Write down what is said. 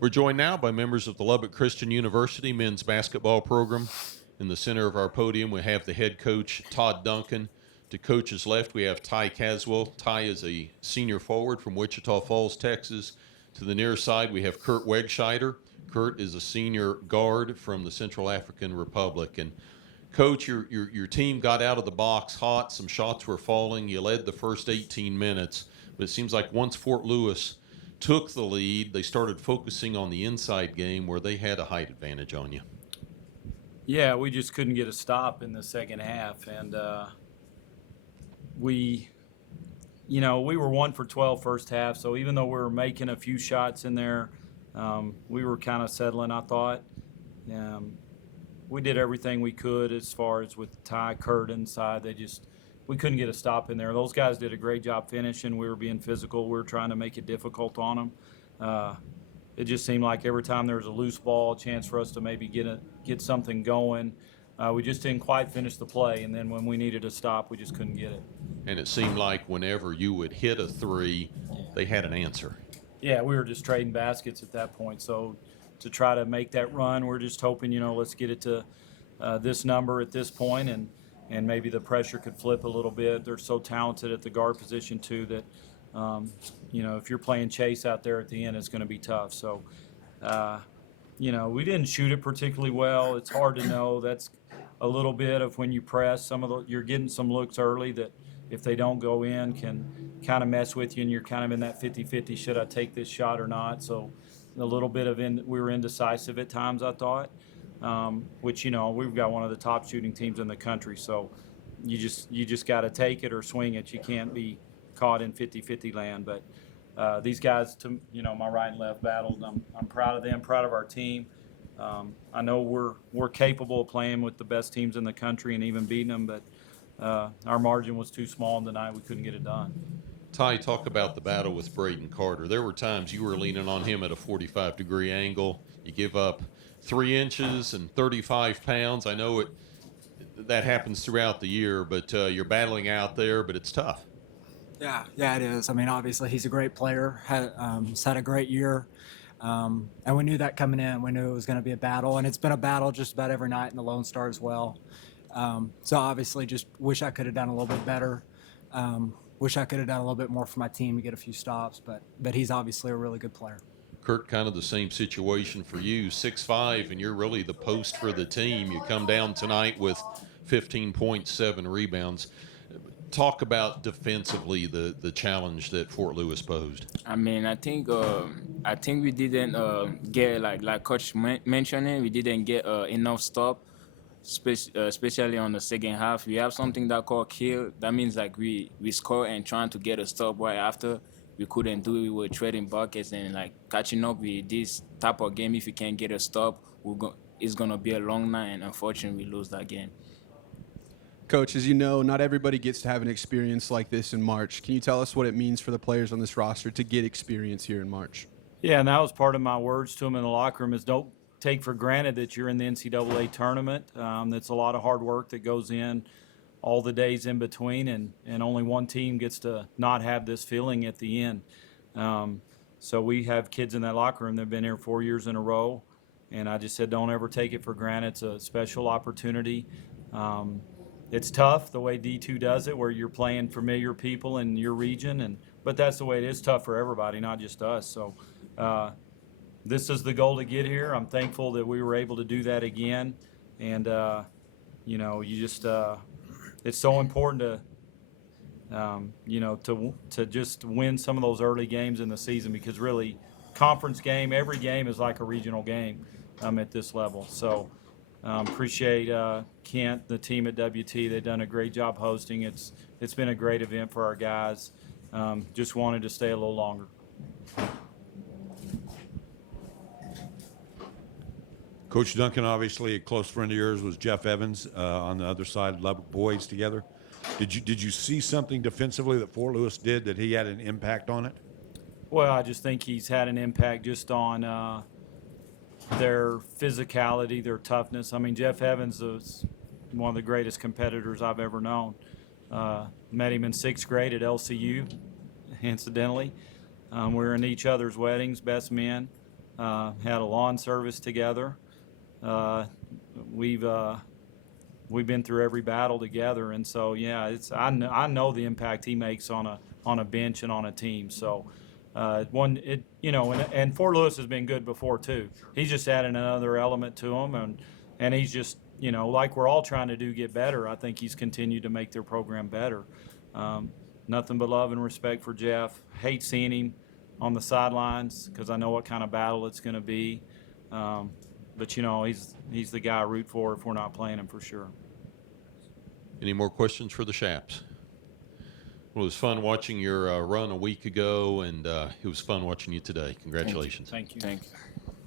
We're joined now by members of the Lubbock Christian University men's basketball program. In the center of our podium, we have the head coach, Todd Duncan. To coach's left, we have Ty Caswell. Ty is a senior forward from Wichita Falls, Texas. To the near side, we have Kurt Wegsheider. Kurt is a senior guard from the Central African Republic. And Coach, your team got out of the box hot. Some shots were falling. You led the first 18 minutes. But it seems like once Fort Lewis took the lead, they started focusing on the inside game where they had a height advantage on you. Yeah, we just couldn't get a stop in the second half. And we were 1 for 12 first half. So even though we were making a few shots in there, we were kind of settling, I thought. We did everything we could as far as with Ty, Kurt inside. We couldn't get a stop in there. Those guys did a great job finishing. We were being physical. We were trying to make it difficult on them. It just seemed like every time there was a loose ball, a chance for us to maybe get something going, we just didn't quite finish the play. And then when we needed a stop, we just couldn't get it. And it seemed like whenever you would hit a three, they had an answer. Yeah, we were just trading baskets at that point. So to try to make that run, we're just hoping, let's get it to this number at this point, and maybe the pressure could flip a little bit. They're so talented at the guard position too that, if you're playing chase out there at the end, it's going to be tough. So, we didn't shoot it particularly well. It's hard to know. That's a little bit of when you press. You're getting some looks early that if they don't go in can kind of mess with you, and you're kind of in that 50-50, should I take this shot or not? So a little bit of we were indecisive at times, I thought. Which we've got one of the top shooting teams in the country, so you just got to take it or swing it. You can't be caught in 50-50 land. But these guys, my right and left battled. I'm proud of them, proud of our team. I know we're capable of playing with the best teams in the country and even beating them, but our margin was too small tonight. We couldn't get it done. Ty, talk about the battle with Braden Carter. There were times you were leaning on him at a 45-degree angle. You give up 3 inches and 35 pounds. I know that happens throughout the year, but you're battling out there, but it's tough. Yeah, it is. I mean, obviously he's a great player, he's had a great year, and we knew that coming in. We knew it was going to be a battle, and it's been a battle just about every night in the Lone Star as well. So obviously just wish I could have done a little bit better. Wish I could have done a little bit more for my team to get a few stops, but he's obviously a really good player. Kurt, kind of the same situation for you, 6'5", and you're really the post for the team. You come down tonight with 15.7 rebounds. Talk about defensively the challenge that Fort Lewis posed. I mean, I think we didn't get, like Coach mentioned, we didn't get enough stop, especially on the second half. We have something that called kill. That means like we score and trying to get a stop right after. We couldn't do it. We were trading buckets and like catching up with this type of game. If you can't get a stop, it's going to be a long night, and unfortunately we lose that game. Coach, as you know, not everybody gets to have an experience like this in March. Can you tell us what it means for the players on this roster to get experience here in March? Yeah, and that was part of my words to them in the locker room is don't take for granted that you're in the NCAA tournament. That's a lot of hard work that goes in all the days in between, and only one team gets to not have this feeling at the end. So we have kids in that locker room that have been here 4 years in a row, and I just said don't ever take it for granted. It's a special opportunity. It's tough the way D2 does it, where you're playing familiar people in your region, but that's the way it is. Tough for everybody, not just us. So this is the goal to get here. I'm thankful that we were able to do that again, and it's so important to just win some of those early games in the season, because really conference game, every game is like a regional game at this level. So appreciate Kent, the team at WT. They've done a great job hosting. It's been a great event for our guys. Just wanted to stay a little longer. Coach Duncan, obviously a close friend of yours was Jeff Evans on the other side, Lubbock boys together. Did you see something defensively that Fort Lewis did that he had an impact on it? Well, I just think he's had an impact just on their physicality, their toughness. I mean, Jeff Evans is one of the greatest competitors I've ever known. Met him in 6th grade at LCU, incidentally. We were in each other's weddings, best men. had a lawn service together. We've been through every battle together, and so yeah, I know the impact he makes on a bench and on a team. So and Fort Lewis has been good before too. He's just adding another element to him, and he's just like we're all trying to do, get better. I think he's continued to make their program better. Nothing but love and respect for Jeff. Hate seeing him on the sidelines because I know what kind of battle it's going to be. But he's the guy I root for if we're not playing him, for sure. Any more questions for the Shaps? Well, it was fun watching your run a week ago, and it was fun watching you today. Congratulations. Thank you. Thank you.